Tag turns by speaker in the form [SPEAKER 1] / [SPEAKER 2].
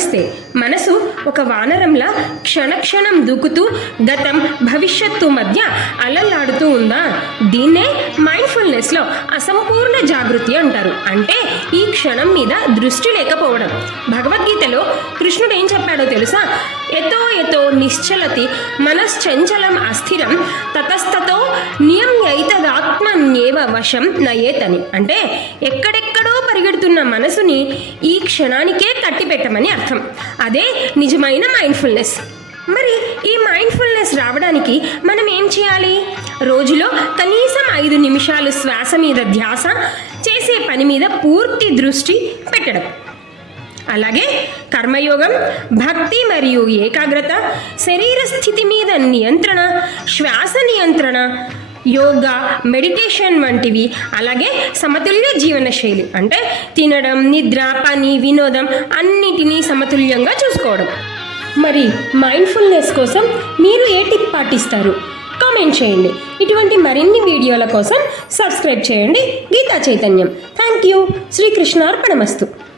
[SPEAKER 1] వస్తే మనసు ఒక వానరంలా క్షణక్షణం దూకుతూ గతం భవిష్యత్తు మధ్య అలల్లాడుతూ ఉందా? దీన్నే మైండ్ఫుల్నెస్లో అసంపూర్ణ జాగృతి అంటారు. అంటే ఈ క్షణం మీద దృష్టి లేకపోవడం. భగవద్గీతలో కృష్ణుడు ఏం చెప్పాడో తెలుసా? ఎతో ఎతో నిశ్చలతి మనశ్చంచలం అస్థిరం నియమ్యైతదాత్మన్యేవ వశం నయేతని. అంటే ఎక్కడెక్కడో పరిగెడుతున్న మనసుని ఈ క్షణానికే కట్టిపెట్టమని అర్థం. అదే నిజమైన మైండ్ఫుల్నెస్. మరి ఈ మైండ్ఫుల్నెస్ రావడానికి మనం ఏం చేయాలి? రోజులో కనీసం ఐదు నిమిషాలు శ్వాస మీద ధ్యాస చేసే పని మీద పూర్తి దృష్టి పెట్టడం. అలాగే కర్మయోగం భక్తి మరియు ఏకాగ్రత శరీర స్థితి మీద నియంత్రణ శ్వాస నియంత్రణ యోగా మెడిటేషన్ వంటివి. అలాగే సమతుల్య జీవనశైలి అంటే తినడం నిద్ర పని వినోదం అన్నిటినీ సమతుల్యంగా చూసుకోవడం. మరి మైండ్ఫుల్నెస్ కోసం మీరు ఏ టిప్ పాటిస్తారు? కామెంట్ చేయండి. ఇటువంటి మరిన్ని వీడియోల కోసం సబ్స్క్రైబ్ చేయండి. గీతా చైతన్యం. థ్యాంక్ యూ శ్రీకృష్ణార్పణమస్తు